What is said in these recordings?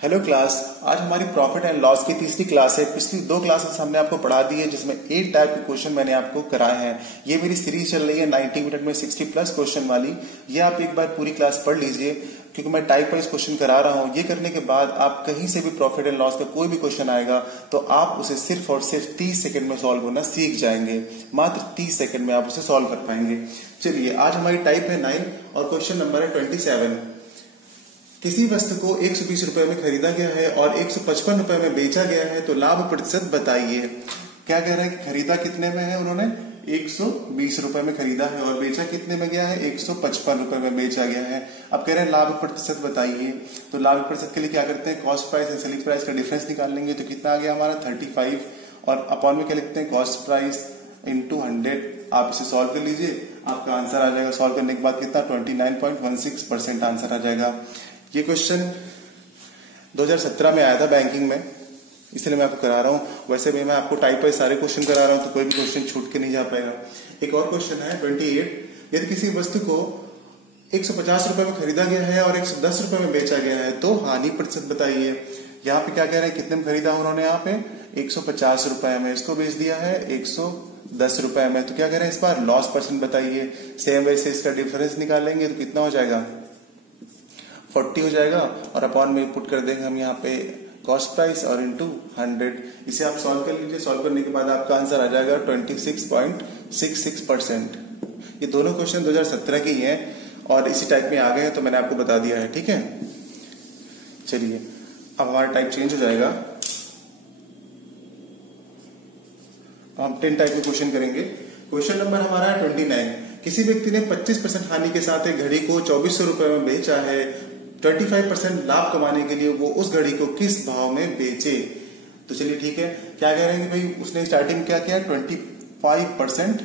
Hello class. आज हमारी profit and loss की तीसरी क्लास है। पिछली दो क्लासेस हमने आपको पढ़ा दी है जिसमें 8 टाइप के क्वेश्चन मैंने आपको कराए हैं। ये मेरी सीरीज चल रही है 90 मिनट में 60+ क्वेश्चन वाली। ये आप एक बार पूरी क्लास पढ़ लीजिए क्योंकि मैं टाइप वाइज क्वेश्चन करा रहा हूँ। ये करने के बाद आप कहीं से भी प्रॉफिट एंड लॉस का कोई भी क्वेश्चन आएगा तो आप उसे सिर्फ और सिर्फ 30 सेकंड में सॉल्व करना सीख जाएंगे। मात्र 30 सेकंड में आप उसे सॉल्व कर पाएंगे। चलिए, आज हमारी टाइप है 9 और क्वेश्चन नंबर है 27। किसी वस्तु को 120 रुपए में खरीदा गया है और 155 रुपए में बेचा गया है तो लाभ प्रतिशत बताइए। क्या कह रहा है कि खरीदा कितने में है, उन्होंने 120 रुपए में खरीदा है और बेचा कितने में गया है, 155 रुपए में बेचा गया है। अब कह रहे हैं लाभ प्रतिशत बताइए। तो लाभ प्रतिशत के लिए क्या करते हैं, cost price and selling price का डिफरेंस निकाल लेंगे। तो कितना आ गया हमारा 35 और अपॉन में क्या लिखते हैं, कॉस्ट प्राइस इंटू 100। आप इसे सॉल्व कर लीजिए, आपका आंसर आ जाएगा। सॉल्व करने के बाद कितना 29.16% आंसर आ जाएगा। ये क्वेश्चन 2017 में आया था बैंकिंग में, इसलिए मैं आपको करा रहा हूँ। वैसे भी मैं आपको टाइप वाइज सारे क्वेश्चन करा रहा हूँ तो कोई भी क्वेश्चन छूट के नहीं जा पाएगा। एक और क्वेश्चन है 28। यदि किसी वस्तु को 150 रुपए में खरीदा गया है और 110 रुपए में बेचा गया है तो हानि प्रतिशत बताइए। यहाँ पे क्या कह रहे हैं, कितने में खरीदा उन्होंने, यहाँ पे 150 रुपए में, इसको बेच दिया है 110 रुपए में। तो क्या कह रहे हैं, इस बार लॉस परसेंट बताइए। सेम वैसे इसका डिफरेंस निकालेंगे तो कितना हो जाएगा, 40 हो जाएगा और अपॉन में पुट कर देंगे हम यहाँ पे कॉस्ट प्राइस और इंटू 100। इसे आप सॉल्व कर लीजिए। सॉल्व करने के बाद आपका आंसर आ जाएगा 26.66%। ये दोनों क्वेश्चन 2017 के ही हैं और इसी टाइप में आ गए हैं तो मैंने आपको बता दिया है, ठीक है। चलिए, अब हमारा टाइप चेंज हो जाएगा। हम 10 टाइप के क्वेश्चन करेंगे। क्वेश्चन नंबर हमारा है 29। किसी व्यक्ति ने 25% हानि के साथ एक घड़ी को 2400 रुपए में बेचा है। 25% लाभ कमाने के लिए वो उस घड़ी को किस भाव में बेचे। तो चलिए ठीक है, क्या कह रहे हैं कि भाई उसने स्टार्टिंग क्या किया, 25%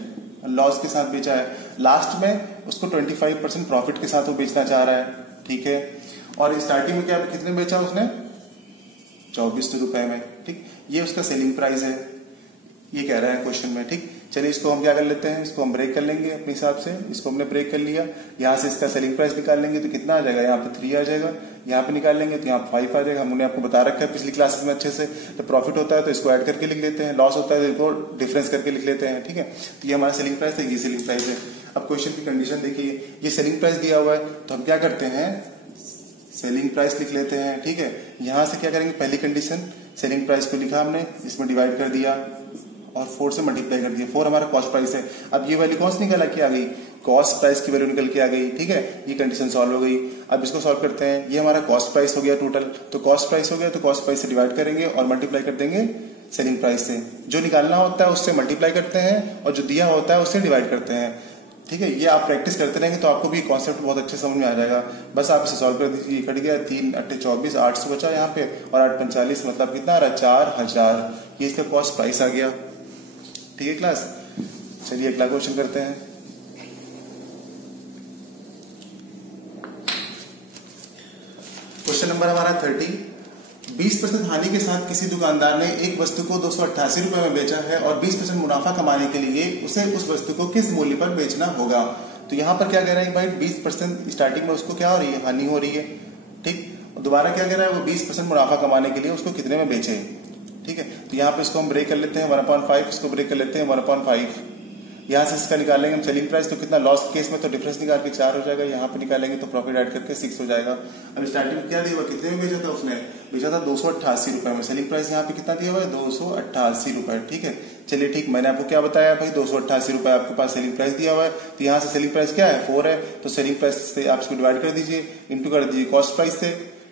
लॉस के साथ बेचा है। लास्ट में उसको 25% प्रॉफिट के साथ वो बेचना चाह रहा है, ठीक है। और स्टार्टिंग में क्या कितने बेचा उसने, 2400 रुपए में, ठीक। ये उसका सेलिंग प्राइस है, ये कह रहा है क्वेश्चन में, ठीक। चलिए, इसको हम क्या कर लेते हैं, इसको हम ब्रेक कर लेंगे अपने हिसाब से। इसको हमने ब्रेक कर लिया, यहाँ से इसका सेलिंग प्राइस निकाल लेंगे तो कितना आ जाएगा, यहाँ पे 3 आ जाएगा। यहाँ पे निकाल लेंगे तो यहाँ 5 आ जाएगा। हमने आपको बता रखा है पिछली क्लासेस में अच्छे से। तो प्रॉफिट होता है तो इसको ऐड करके लिख लेते हैं, लॉस होता है तो इसको डिफरेंस करके लिख लेते हैं, ठीक है। तो ये हमारा सेलिंग प्राइस है, ये सेलिंग प्राइस है। अब क्वेश्चन की कंडीशन देखिए, ये सेलिंग प्राइस दिया हुआ है तो हम क्या करते हैं, सेलिंग प्राइस लिख लेते हैं, ठीक है। यहाँ से क्या करेंगे, पहली कंडीशन सेलिंग प्राइस को लिखा हमने, इसमें डिवाइड कर दिया और 4 से मल्टीप्लाई कर दिया। 4 हमारा कॉस्ट प्राइस है। अब ये वैल्यू कौन सी निकल के आ गई, कॉस्ट प्राइस की वैल्यू निकल के आ गई, ठीक है। ये कंडीशन सॉल्व हो गई। अब इसको सॉल्व करते हैं। ये हमारा कॉस्ट प्राइस हो गया टोटल, तो कॉस्ट प्राइस हो गया तो कॉस्ट प्राइस से डिवाइड करेंगे और मल्टीप्लाई कर देंगे सेलिंग प्राइस से। जो निकालना होता है उससे मल्टीप्लाई करते हैं और जो दिया होता है उससे डिवाइड करते हैं, ठीक है। ये आप प्रैक्टिस करते रहेंगे तो आपको भी कॉन्सेप्ट बहुत अच्छे समझ में आ जाएगा। बस आप इसे सॉल्व कर दीजिए। कट गया, 3 8 24, 800 बचा यहाँ पे और 8 45, मतलब कितना आ रहा है, 4000। ये इसका कॉस्ट प्राइस आ गया, ठीक है क्लास। चलिए अगला क्वेश्चन करते हैं। क्वेश्चन नंबर हमारा 30। 20% हानि के साथ किसी दुकानदार ने एक वस्तु को 288 रुपए में बेचा है और 20% मुनाफा कमाने के लिए उसे उस वस्तु को किस मूल्य पर बेचना होगा। तो यहाँ पर क्या कह रहा है भाई, 20% स्टार्टिंग में उसको क्या हो रही है, हानि हो रही है, ठीक। और दोबारा क्या कह रहा है, वो 20% मुनाफा कमाने के लिए उसको कितने में बेचे, ठीक है। तो यहाँ पे इसको हम ब्रेक कर लेते हैं 1/5, इसको ब्रेक कर लेते हैं 1/5। यहाँ से इसका निकालेंगे हम सेलिंग प्राइस, तो कितना लॉस केस में तो डिफरेंस निकाल के 4 हो जाएगा। यहाँ पे निकालेंगे तो प्रॉफिट ऐड करके 6 हो जाएगा। अब स्टार्टिंग में क्या दिया हुआ, कितने में बेचा था उसने, बेचा था 288 रुपए में। सेलिंग प्राइस यहाँ पे कितना दिया हुआ है, 288 रुपए, ठीक है। चलिए ठीक, मैंने आपको क्या बताया भाई, 288 रुपए आपके पास सेलिंग प्राइस दिया हुआ है। तो यहाँ से सेलिंग प्राइस क्या है, 4 है, तो सेलिंग प्राइस से आप इसको डिवाइड कर दीजिए, इंटू कर दीजिए कॉस्ट प्राइस से,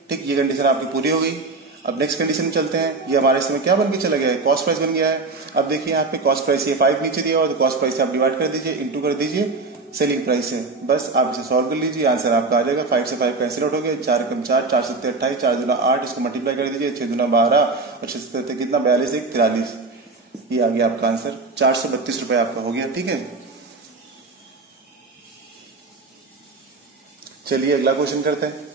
ठीक। ये कंडीशन आपकी पूरी हो गई। अब नेक्स्ट कंडीशन में चलते हैं। ये हमारे समय क्या बन के चला गया है, कॉस्ट प्राइस बन गया है। अब देखिए यहाँ पे कॉस्ट प्राइस ये 5 नीचे दिया हुआ तो कॉस्ट प्राइस से आप डिवाइड कर दीजिए, इंटू कर दीजिए सेलिंग प्राइस से। बस आप इसे सॉल्व कर लीजिए, आंसर आपका आ जाएगा। 5 से 5 कैंसिल आउट हो गया, 4 कम 4, 4 7 28, 4 दूना 8, इसको मल्टीप्लाई कर दीजिए, 6 दूना 12 और 6 7 कितना 42, 1 43। ये आ गया आपका आंसर, 432 रुपए आपका हो गया, ठीक है। चलिए अगला क्वेश्चन करते हैं।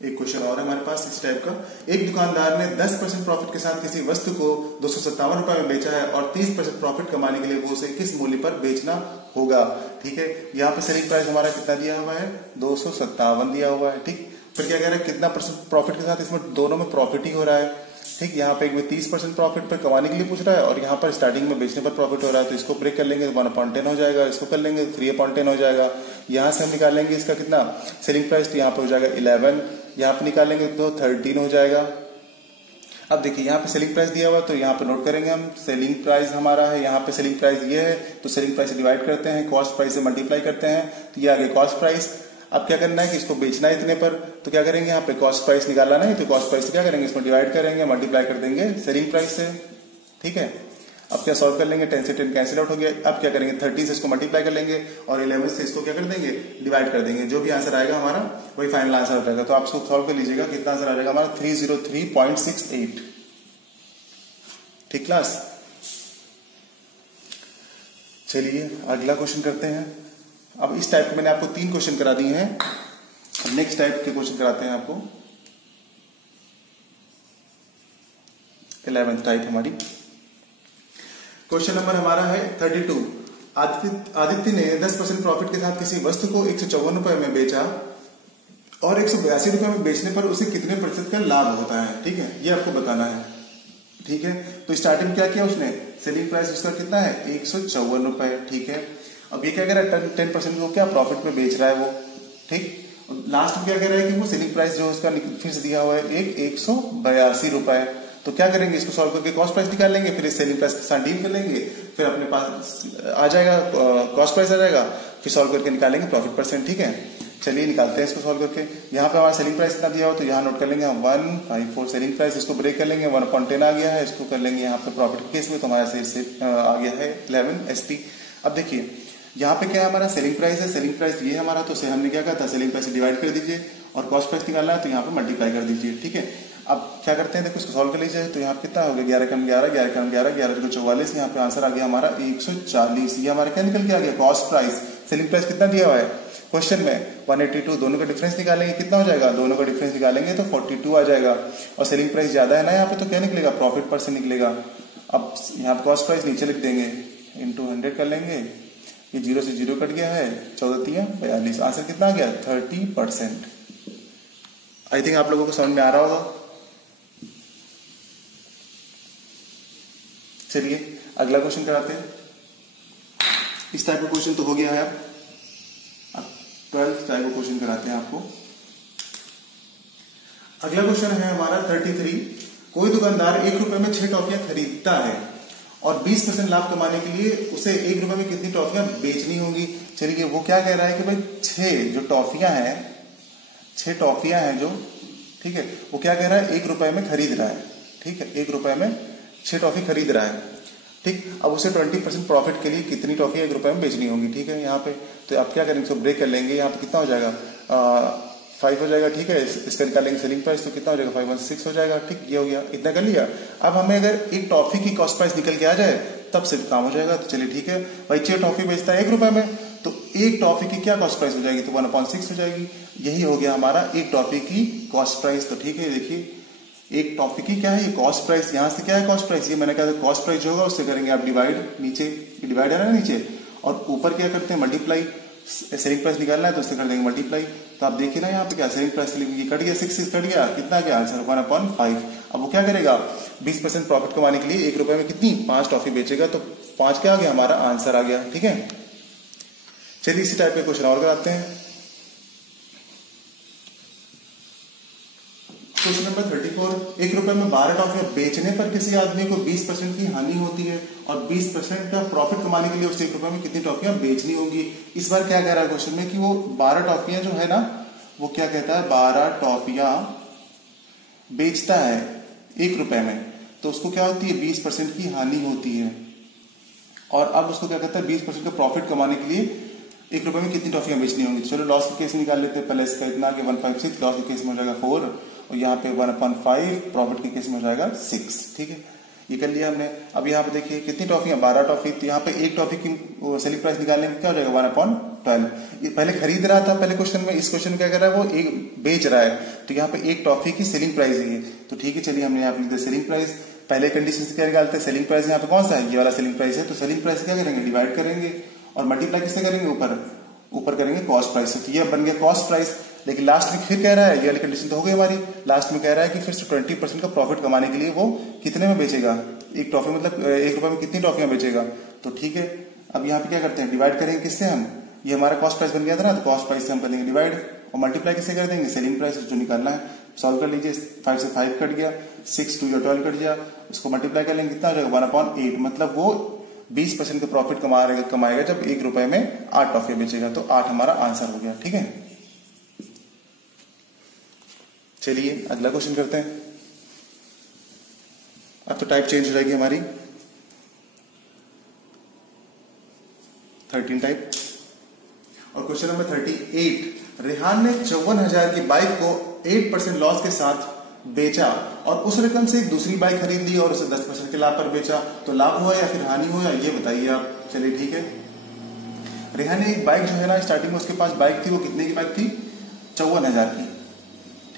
एक क्वेश्चन और है हमारे पास इस टाइप का। एक दुकानदार ने 10% प्रॉफिट के साथ किसी वस्तु को 257 रुपए में बेचा है और 30% प्रॉफिट कमाने के लिए वो उसे किस मूल्य पर बेचना होगा, ठीक है। यहाँ पे सेलिंग प्राइस हमारा कितना दिया हुआ है, 257 दिया हुआ है, ठीक। फिर क्या कह रहा है, कितना परसेंट प्रॉफिट के साथ, इसमें दोनों में प्रॉफिट ही हो रहा है। ठीक, यहाँ पे एक में 30% प्रॉफिट पर कमाने के लिए पूछ रहा है और यहाँ पर स्टार्टिंग में बेचने पर प्रॉफिट हो रहा है, तो इसको ब्रेक कर लेंगे तो 1/10 हो जाएगा, इसको कर लेंगे तो 3/10 हो जाएगा। यहाँ से हम निकालेंगे इसका कितना सेलिंग प्राइस, तो यहाँ पे हो जाएगा 11, यहाँ पे निकालेंगे तो 13 हो जाएगा। अब देखिए यहाँ पे सेलिंग प्राइस दिया हुआ, तो यहाँ पे नोट करेंगे हम, सेलिंग प्राइस हमारा है, यहाँ पे सेलिंग प्राइस ये है, तो सेलिंग प्राइस से डिवाइड करते हैं, कॉस्ट प्राइस से मल्टीप्लाई करते हैं, तो ये आ गया कॉस्ट प्राइस। अब क्या करना है कि इसको बेचना है इतने पर, तो क्या करेंगे यहाँ पे कॉस्ट प्राइस निकालना है, तो कॉस्ट प्राइस से क्या करेंगे, इसमें डिवाइड करेंगे, मल्टीप्लाई कर देंगे सेलिंग प्राइस से। ठीक है, अब क्या सॉल्व कर लेंगे, 10 से 10 कैंसिल आउट हो गया। अब क्या करेंगे, 30 से इसको मल्टीप्लाई कर लेंगे और 11 से इसको क्या कर देंगे, डिवाइड कर देंगे। जो भी आंसर आएगा हमारा वही फाइनल आंसर हो जाएगा। तो आप इसको सॉल्व कर लीजिएगा, कितना आंसर आ जाएगा हमारा 303.68। ठीक क्लास, चलिए अगला क्वेश्चन करते हैं। अब इस टाइप के मैंने आपको 3 क्वेश्चन करा दिए हैं, अब नेक्स्ट टाइप के क्वेश्चन कराते हैं आपको। 11th टाइप हमारी क्वेश्चन नंबर हमारा है 32। आदित्य ने 10% प्रॉफिट के साथ किसी वस्तु को 154 रुपए में बेचा और 182 रुपए में बेचने पर उसे कितने प्रतिशत का लाभ होता है। ठीक है, ये आपको बताना है। ठीक है, तो स्टार्टिंग क्या किया उसने, सेलिंग प्राइस उसका कितना है 154 रुपए। ठीक है, अब ये क्या कह रहा है 10% को क्या प्रॉफिट में बेच रहा है वो। ठीक, लास्ट में क्या कह रहा है कि वो सेलिंग प्राइस जो उसका फिक्स दिया हुआ है 182 रुपए। तो क्या करेंगे, इसको सॉल्व करके कॉस्ट प्राइस निकाल लेंगे, फिर इस सेलिंग प्राइस के साथ डील कर लेंगे, फिर अपने पास आ जाएगा कॉस्ट प्राइस आ जाएगा, फिर सॉल्व करके निकालेंगे प्रॉफिट परसेंट। ठीक है, चलिए निकालते हैं इसको सॉल्व करके। यहाँ पे हमारा सेलिंग प्राइस कितना दिया हो, तो यहाँ नोट कर लेंगे हम 154 सेलिंग प्राइस, इसको ब्रेक कर लेंगे, 1/10 आ गया है, इसको कर लेंगे यहाँ पे प्रॉफिट के केस में, तो हमारा से आ गया है 11 SP। अब देखिए यहाँ पे क्या है, हमारा सेलिंग प्राइस है, सेलिंग प्राइस ये हमारा, तो हमने क्या कहा था, सेलिंग प्राइस डिवाइड कर दीजिए और कॉस्ट प्राइस निकालना है तो यहाँ पे मल्टीप्लाई कर दीजिए। ठीक है, अब क्या करते हैं, देखो इसको सॉल्व कर लीजिए, तो यहाँ कितना हो गया 11 कम 11, 11 कम 11, 11 को 44, यहाँ पे आंसर आ गया हमारा 140। ये हमारा क्या निकल के आ गया, कॉस्ट प्राइस। सेलिंग प्राइस कितना दिया हुआ है क्वेश्चन में 182, दोनों का डिफरेंस निकालेंगे कितना हो जाएगा, दोनों का डिफरेंस निकालेंगे तो 42 आ जाएगा, और सेलिंग प्राइस ज्यादा है ना यहाँ पे, तो क्या निकलेगा, प्रॉफिट परसेंट निकलेगा। अब यहाँ पे कॉस्ट प्राइस नीचे लिख देंगे, इंटू 100 कर लेंगे, ये 0 से 0 कट गया है, 14 42, आंसर कितना आ गया 30%। आई थिंक आप लोगों को समझ में आ रहा होगा। चलिए अगला क्वेश्चन कराते हैं। इस टाइप का क्वेश्चन तो हो गया है, अब 12th टाइप का क्वेश्चन कराते हैं आपको। अगला क्वेश्चन है हमारा 33। कोई दुकानदार 1 रुपए में 6 टॉफियां खरीदता है और 20% लाभ कमाने के लिए उसे 1 रुपए में कितनी टॉफियां बेचनी होंगी। चलिए वो क्या कह रहा है कि भाई 6 जो टॉफियां हैं, 6 टॉफियां हैं जो, ठीक है, वो क्या कह रहा है 1 रुपए में खरीद रहा है। ठीक है, 1 रुपए में 6 टॉफी खरीद रहा है। ठीक, अब उसे 20% प्रॉफिट के लिए कितनी टॉफी 1 रुपए में बेचनी होंगी। ठीक है, यहाँ पे तो आप क्या करेंगे, इसको ब्रेक कर लेंगे, यहाँ पे कितना हो जाएगा 5 हो जाएगा। ठीक है, इसका निकालेंगे सेलिंग प्राइस, तो कितना हो जाएगा 516 हो जाएगा। ठीक, ये हो गया, इतना कर लिया। अब हमें अगर एक टॉफी की कॉस्ट प्राइस निकल के आ जाए तब सिर्फ काम हो जाएगा। तो चलिए ठीक है भाई, 6 टॉफी बेचता है 1 रुपए में, तो एक टॉफी की क्या कॉस्ट प्राइस हो जाएगी, तो 1/6 हो जाएगी। यही हो गया हमारा एक टॉफी की कॉस्ट प्राइस। तो ठीक है, देखिए एक टॉफी की क्या है ये कॉस्ट प्राइस, यहाँ से क्या है कॉस्ट प्राइस, ये मैंने कहा कॉस्ट प्राइस जो होगा उससे करेंगे आप डिवाइड, नीचे डिवाइड है ना नीचे, और ऊपर क्या करते हैं मल्टीप्लाई। सेलिंग प्राइस निकालना है तो उससे कर देंगे मल्टीप्लाई। तो आप देखिए ना यहाँ पे क्या सेलिंग प्राइस कट गया, 6 कट गया, कितना क्या आंसर 1/5। अब वो क्या करेगा 20% प्रॉफिट कमाने के लिए 1 रुपए में कितनी 5 टॉफी बेचेगा, तो 5 क्या आ गया हमारा आंसर आ गया। ठीक है, चलिए इसी टाइप के क्वेश्चन और कराते हैं। Question number 34। 1 रुपए में 12 टॉफियां बेचने पर किसी आदमी को 20% की हानि होती है और 20% का प्रॉफिट कमाने के लिए उसे 1 रुपए में कितनी टॉफियां बेचनी होंगी। इस बार क्या कह रहा है क्वेश्चन में कि वो 12 टॉफियां जो है ना, वो क्या कहता है 12 टॉफियां बेचता है 1 रुपए में, तो उसको क्या होती है 20% की हानि होती है। और अब उसको क्या कहता है 20% का प्रॉफिट कमाने के लिए 1 रुपए में कितनी टॉफियां बेचनी होंगी। चलो लॉस के केस में निकाल लेते हैं। पहले इसका इतना कि 156, लॉस के केस में हो जाएगा 4, और यहाँ पे 1/5, प्रॉफिट के केस में हो जाएगा 6। ठीक है, ये कर लिया हमने। अब यहाँ पे देखिए कितनी टॉफियां 12 टॉफी, तो यहाँ पे एक टॉफी की सेलिंग प्राइस निकालने में क्या हो जाएगा 1/12। ये पहले खरीद रहा था पहले क्वेश्चन में, इस क्वेश्चन में क्या कर रहा है वो एक बेच रहा है, तो यहाँ पे एक टॉफी की सेलिंग प्राइस है। तो ठीक है, चलिए हमने यहाँ पे लिख दिया सेलिंग प्राइस। पहले कंडीशन से क्या निकालते हैं सेलिंग प्राइस, यहाँ पे कौन सा है ये वाला सेलिंग प्राइस है, तो सेलिंग प्राइस क्या करेंगे डिवाइड करेंगे और मल्टीप्लाई किससे करेंगे ऊपर करेंगे कॉस्ट प्राइस से। तो ये बन गया कॉस्ट प्राइस। लेकिन लास्ट में फिर कह रहा है, ये वाली कंडीशन तो हो गई हमारी, लास्ट में कह रहा है कि फिर से 20% का प्रॉफिट कमाने के लिए वो कितने में बेचेगा, एक टॉफी मतलब 1 रुपए में कितनी टॉफियां बेचेगा। तो ठीक है, अब यहाँ पे क्या करते हैं, डिवाइड करेंगे किससे हम, ये हमारा कॉस्ट प्राइस बन गया था ना, तो कॉस्ट प्राइस से हम करेंगे डिवाइड और मल्टीप्लाई किससे कर देंगे, सेलिंग प्राइस जो निकालना है। सॉल्व कर लीजिए, 5 से 5 कट गया, 6 2 या 12 कट गया, उसको मल्टीप्लाई कर लेंगे कितना हो जाएगा 1/8, मतलब वो 20% का प्रॉफिट कमाएगा जब 1 रुपए में 8 टॉफी बेचेगा। तो 8 हमारा आंसर हो गया। ठीक है, चलिए अगला क्वेश्चन करते हैं। अब तो टाइप चेंज हो जाएगी हमारी, 13 टाइप। और क्वेश्चन नंबर 38, रेहान ने 54,000 की बाइक को 8% लॉस के साथ बेचा और उस रकम से एक दूसरी बाइक खरीद ली और उसे 10% के लाभ पर बेचा, तो लाभ हुआ या फिर हानि हुआ, ये बताइए आप। चलिए ठीक है, रेहान ने एक बाइक जो है ना, स्टार्टिंग में उसके पास बाइक थी, वो कितने की बाइक थी, 54,000 की।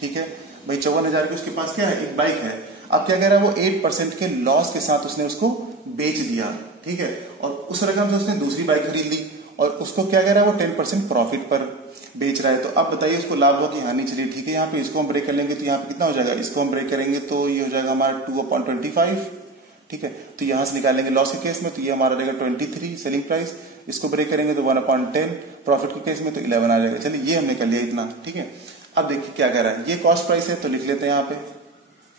ठीक है भाई, 54,000 की उसके पास क्या है, एक बाइक है। अब क्या कह रहा है, वो 8% के लॉस के साथ उसने उसको बेच दिया। ठीक है, और उस रकम से उसने दूसरी बाइक खरीद ली और उसको क्या कह रहा है, वो 10% प्रॉफिट पर बेच रहा है। तो अब बताइए उसको लाभ हुआ कि हानि। चलिए ठीक है, यहाँ पे इसको हम ब्रेक कर लेंगे तो यहाँ पे कितना हो जाएगा, इसको हम ब्रेक करेंगे तो ये हो जाएगा हमारा 2/25। ठीक है, तो यहां से निकालेंगे लॉस के केस में तो ये हमारा रहेगा 23 सेलिंग प्राइस, इसको ब्रेक करेंगे तो 1/10, प्रॉफिट के केस में तो 11 आ जाएगा। चलिए ये हमने कर लिया इतना। ठीक है, अब देखिए क्या कह रहा है, ये कॉस्ट प्राइस है तो लिख लेते हैं यहाँ पे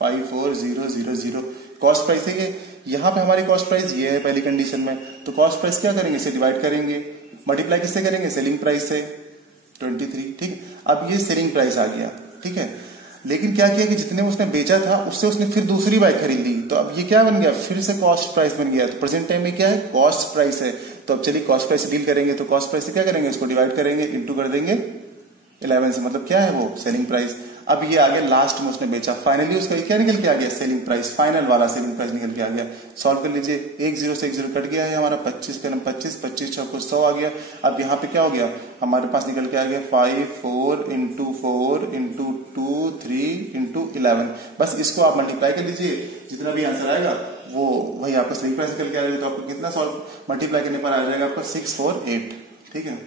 54000 कॉस्ट प्राइस है ये। यहाँ पे हमारी कॉस्ट प्राइस ये है पहली कंडीशन में, तो कॉस्ट प्राइस क्या करेंगे, इसे डिवाइड करेंगे, मल्टीप्लाई किससे करेंगे, सेलिंग प्राइस से 23। ठीक है, अब ये सेलिंग प्राइस आ गया। ठीक है, लेकिन क्या किया कि जितने उसने बेचा था उससे उसने फिर दूसरी बाइक खरीद ली, तो अब ये क्या बन गया, फिर से कॉस्ट प्राइस बन गया। तो प्रेजेंट टाइम में क्या है, कॉस्ट प्राइस है। तो अब चलिए कॉस्ट प्राइस से डील करेंगे, तो कॉस्ट प्राइस से क्या करेंगे, इसको डिवाइड करेंगे, इंटू कर देंगे 11 से, मतलब क्या है वो सेलिंग प्राइस। अब ये आ गया लास्ट में उसने बेचा, फाइनली उसका क्या निकल के आ गया, सेलिंग प्राइस, फाइनल वाला सेलिंग प्राइस निकल के आ गया। सॉल्व कर लीजिए, 1 0 से 1 0 कट गया है हमारा, 25 का 25, 25 6 100 आ गया। अब यहाँ पे क्या हो गया, हमारे पास निकल के आ गया 5 4 × 4 × 2 3 × 11। बस इसको आप मल्टीप्लाई कर लीजिए, जितना भी आंसर आएगा वो वही आपका सेलिंग प्राइस निकल के आ जाएगा। तो आपको कितना सॉल्व मल्टीप्लाई करने पर आ जाएगा आपका 648। ठीक है,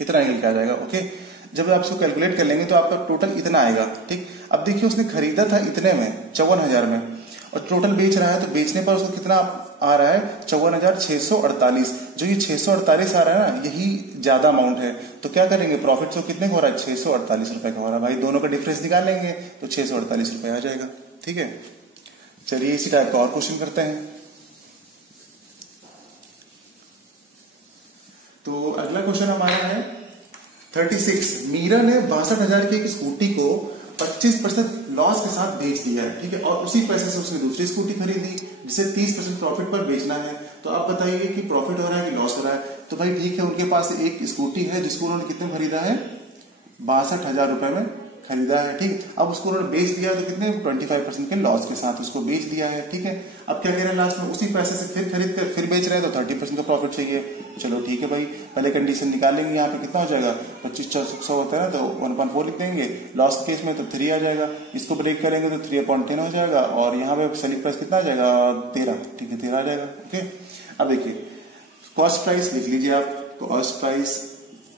इतना निकल के आ जाएगा। ओके, जब आप इसको कैलकुलेट कर लेंगे तो आपका टोटल इतना आएगा। ठीक, अब देखिए उसने खरीदा था इतने में, 54,000 में, और टोटल बेच रहा है तो बेचने पर उसको कितना आ रहा है, 54,648। जो ये 648 आ रहा है ना, यही ज्यादा अमाउंट है। तो क्या करेंगे, प्रॉफिट से कितने का हो रहा है, 648 रुपए का हो रहा है। भाई दोनों का डिफरेंस निकाल लेंगे तो 648 रुपए आ जाएगा। ठीक है, चलिए इसी टाइप का और क्वेश्चन करते हैं। तो अगला क्वेश्चन हमारा है 36, मीरा ने 62,000 की एक स्कूटी को 25% लॉस के साथ बेच दिया है। ठीक है, और उसी पैसे से उसने दूसरी स्कूटी खरीदी जिसे 30% प्रॉफिट पर बेचना है। तो आप बताइए कि प्रॉफिट हो रहा है कि लॉस हो रहा है। तो भाई ठीक है, उनके पास एक स्कूटी है जिसको उन्होंने कितने में खरीदा है, 62,000 रुपए में खरीदा है। ठीक, अब उसको उन्होंने बेच दिया तो कितने, 25% के लॉस के साथ उसको बेच दिया है। ठीक है, अब क्या कह रहे हैं लास्ट में, उसी पैसे से फिर खरीद कर फिर बेच रहे हैं तो 30% का प्रॉफिट चाहिए। चलो ठीक है भाई, पहले कंडीशन निकाल लेंगे, यहाँ पे कितना हो जाएगा, 25 4 100 होता है तो 1/4 लिख देंगे, लॉस केस में तो 3 आ जाएगा, इसको ब्रेक करेंगे तो 3/10 हो जाएगा, और यहाँ पे सेलिंग प्राइस कितना आ जाएगा, 13। ठीक है, 13 आ जाएगा। ओके, अब देखिए कॉस्ट प्राइस लिख लीजिए आप, कॉस्ट प्राइस।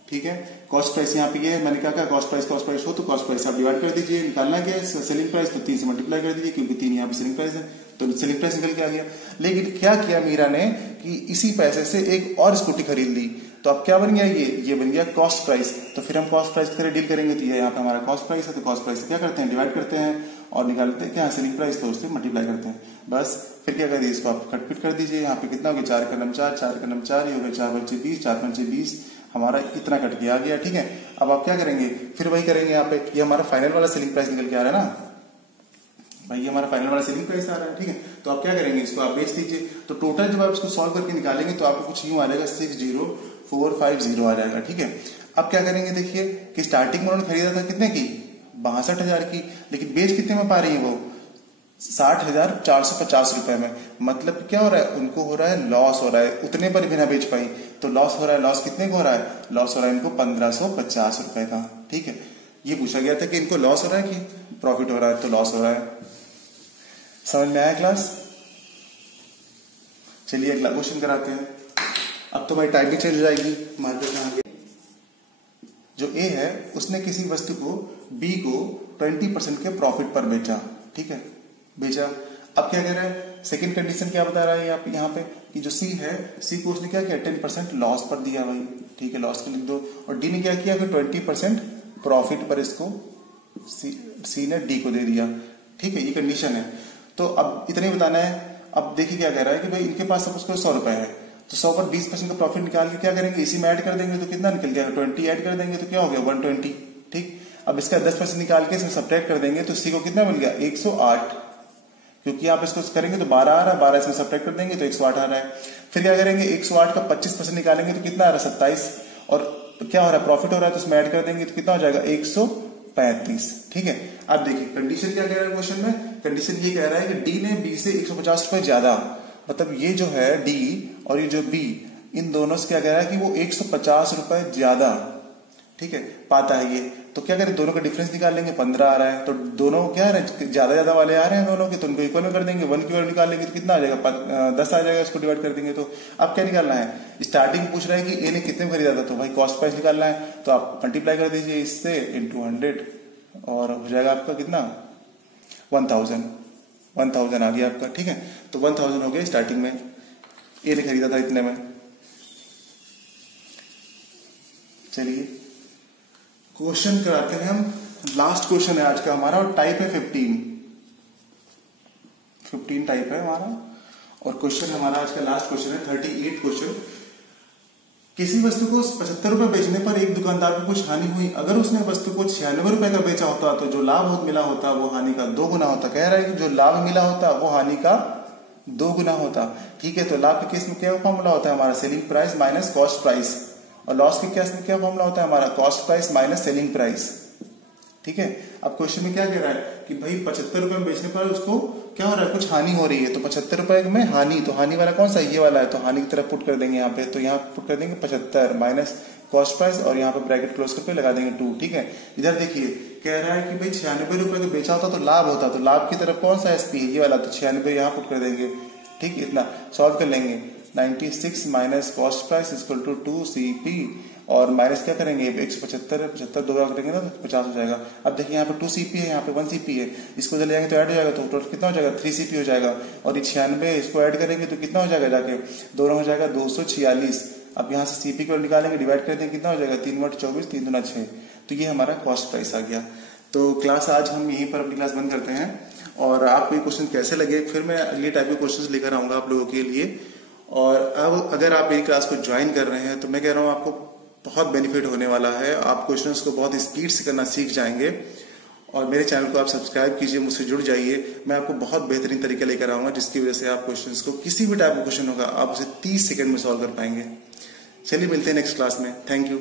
ठीक है, कॉस्ट प्राइस यहाँ पे ये है, मैंने क्या कहा, कॉस्ट प्राइस हो तो कॉस्ट प्राइस आप डिवाइड कर दीजिए, निकालना क्या है सेलिंग प्राइस, तो 3 से मल्टीप्लाई कर दीजिए क्योंकि 3 यहाँ पे सेलिंग प्राइस है, तो सेलिंग प्राइस निकल के आ गया। लेकिन क्या किया मीरा ने कि इसी पैसे से एक और स्कूटी खरीद ली, तो अब क्या बन गया, ये बन गया कॉस्ट प्राइस। तो फिर हम कॉस्ट प्राइस की तरह डील करेंगे, तो ये यहाँ पे हमारा कॉस्ट प्राइस है, तो कॉस्ट प्राइस क्या करते हैं, डिवाइड करते हैं और निकालते हैं क्या, सेलिंग प्राइस, तो उससे मल्टीप्लाई करते हैं। बस फिर क्या करिए, इसको आप कटपिट कर दीजिए, यहाँ पे कितना हो गया, 4 × 4 4 × 4, ये हो गया 4 × 20 4 × 20, हमारा इतना कट के आ गया। ठीक है, अब आप क्या करेंगे, फिर वही करेंगे, यहाँ पे ये हमारा फाइनल वाला सेलिंग प्राइस निकल के आ रहा है ना भाई, ये हमारा फाइनल वाला सेलिंग प्राइस आ रहा है। ठीक है, तो आप क्या करेंगे, इसको आप बेच दीजिए। तो टोटल जब आप इसको सॉल्व करके निकालेंगे तो आपको कुछ यूं आ जाएगा, 60450 आ जाएगा। ठीक है, अब क्या करेंगे, देखिए कि स्टार्टिंग में उन्होंने खरीदा था कितने की, 62,000 की, लेकिन बेच कितने में पा रही है वो, 60,450 रुपए में। मतलब क्या हो रहा है, उनको हो रहा है लॉस हो रहा है, उतने पर भी ना बेच पाई तो लॉस हो रहा है। लॉस कितने का हो रहा है, लॉस हो रहा है इनको 1550 रुपए का। ठीक है, ये पूछा गया था कि इनको लॉस हो रहा है कि प्रॉफिट हो रहा है, तो लॉस हो रहा है। समझ में आया क्लास। चलिए अगला क्वेश्चन कराते हैं। अब तो भाई टाइम भी चेंज हो जाएगी, मार्केट में आगे जो ए है उसने किसी वस्तु को बी को 20% के प्रॉफिट पर बेचा, ठीक है, बेचा। अब क्या कह रहा है, सेकंड कंडीशन क्या बता रहा है यहाँ पे कि जो सी है, सी को उसने क्या किया 10% लॉस पर दिया भाई, ठीक है, लॉस के लिख दो। और डी ने क्या किया फिर 20% प्रॉफिट पर इसको सी ने डी को दे दिया, ठीक है, ये कंडीशन है। तो अब इतना ही बताना है। अब देखिए क्या कह रहा है कि भाई इनके पास सपोज करो 100 रुपए है, तो 100 पर 20% का प्रॉफिट निकाल के क्या करेंगे, इसी में ऐड कर देंगे तो कितना निकल गया, 20 ऐड कर देंगे तो क्या हो गया 120, ठीक। अब इसका 10% निकाल के इसमें सब्ट्रैक्ट कर देंगे तो सी को कितना मिल गया 108, क्योंकि आप इसको करेंगे तो 12 आ रहा है, 12 इसमें सब्ट्रैक्ट कर देंगे तो 108 आ रहा है। फिर क्या करेंगे 108 का 25% निकालेंगे तो कितना आ रहा है 27, और क्या हो रहा है प्रॉफिट हो रहा है तो उसमें ऐड कर देंगे तो कितना हो जाएगा 135, ठीक है। अब देखिए कंडीशन क्या कह रहा है क्वेश्चन में, कंडीशन ये कह रहा है कि डी ने बी से 150 रुपए ज्यादा, मतलब ये जो है डी और ये जो बी, इन दोनों से क्या कह रहा है कि वो 150 रुपए ज्यादा, ठीक है, पाता है ये। तो क्या करें, दोनों का डिफरेंस निकाल लेंगे, 15 आ रहा है, तो दोनों क्या आ रहे हैं, ज्यादा वाले आ रहे हैं दोनों के, तो उनको इक्वल में कर देंगे, 1 की वैल्यू निकाल लेंगे तो कितना आ जाएगा 10 आ जाएगा, इसको डिवाइड कर देंगे। तो अब क्या निकालना है, स्टार्टिंग पूछ रहा है कि ए ने कितने में खरीदा था, तो भाई कॉस्ट प्राइस निकालना है, तो आप मल्टीप्लाई कर दीजिए इससे इंटू 100 और हो जाएगा आपका कितना 1000 आ गया आपका, ठीक है। तो 1000 हो गया स्टार्टिंग में, ए ने खरीदा था इतने में। चलिए क्वेश्चन कराते हैं हम, लास्ट क्वेश्चन है आज का हमारा और टाइप है 15 टाइप है हमारा, और क्वेश्चन हमारा आज का लास्ट क्वेश्चन है 38 क्वेश्चन। किसी वस्तु को 75 रुपए बेचने पर एक दुकानदार को कुछ हानि हुई, अगर उसने वस्तु को 96 रुपए का बेचा होता तो जो लाभ मिला होता वो हानि का 2 गुना होता। कह रहा है कि जो लाभ मिला होता वो हानि का 2 गुना होता, ठीक है। तो लाभ के केस में क्या फॉर्मूला होता है हमारा, selling price minus cost price, और लॉस के केस में क्या फॉर्मूला होता है हमारा, cost price minus selling price, ठीक है। अब क्वेश्चन में क्या कह रहा है कि भाई 75 रुपए में बेचने पर उसको क्या हो रहा है, कुछ हानि हो रही है, तो 75 रुपए में हानि, तो हानि वाला कौन सा, ये वाला है, तो हानि की तरफ पुट कर देंगे यहाँ पे, तो यहाँ पुट कर देंगे 75 माइनस कॉस्ट प्राइस और यहाँ पे ब्रैकेट क्लोज करके लगा देंगे 2, ठीक है। इधर देखिए कह रहा है कि भाई 96 रुपए का बेचा होता तो लाभ होता, तो लाभ की तरफ कौन सा एसपी है, ये वाला, तो 96 यहाँ पुट कर देंगे, ठीक, इतना सॉल्व कर लेंगे। 96 minus cost price equal to 2CP, और माइनस क्या करेंगे 175, 75 2 करेंगे ना तो 50 हो जाएगा। अब देखिए यहाँ पे 2CP है, यहाँ पे 1CP है, इसको चले जाएंगे तो ऐड हो जाएगा, तो टोटल कितना हो जाएगा 3CP हो जाएगा, और ये 96 इसको ऐड करेंगे तो कितना हो जाएगा, जाके दोनों हो जाएगा 246। अब यहाँ से CP को निकालेंगे, डिवाइड कर देंगे, कितना हो जाएगा 3 × 24 3 × 6, तो ये हमारा कॉस्ट प्राइस आ गया। तो क्लास आज हम यहीं पर अपनी क्लास बंद करते हैं, और आपको ये क्वेश्चन कैसे लगे फिर मैं अगली टाइप के क्वेश्चन लेकर आऊंगा आप लोगों के लिए। और अब अगर आप मेरी क्लास को ज्वाइन कर रहे हैं तो मैं कह रहा हूँ आपको बहुत बेनिफिट होने वाला है, आप क्वेश्चंस को बहुत स्पीड से करना सीख जाएंगे। और मेरे चैनल को आप सब्सक्राइब कीजिए, मुझसे जुड़ जाइए, मैं आपको बहुत बेहतरीन तरीके लेकर आऊंगा जिसकी वजह से आप क्वेश्चंस को, किसी भी टाइप का क्वेश्चन होगा आप उसे 30 सेकंड में सॉल्व कर पाएंगे। चलिए मिलते हैं नेक्स्ट क्लास में, थैंक यू।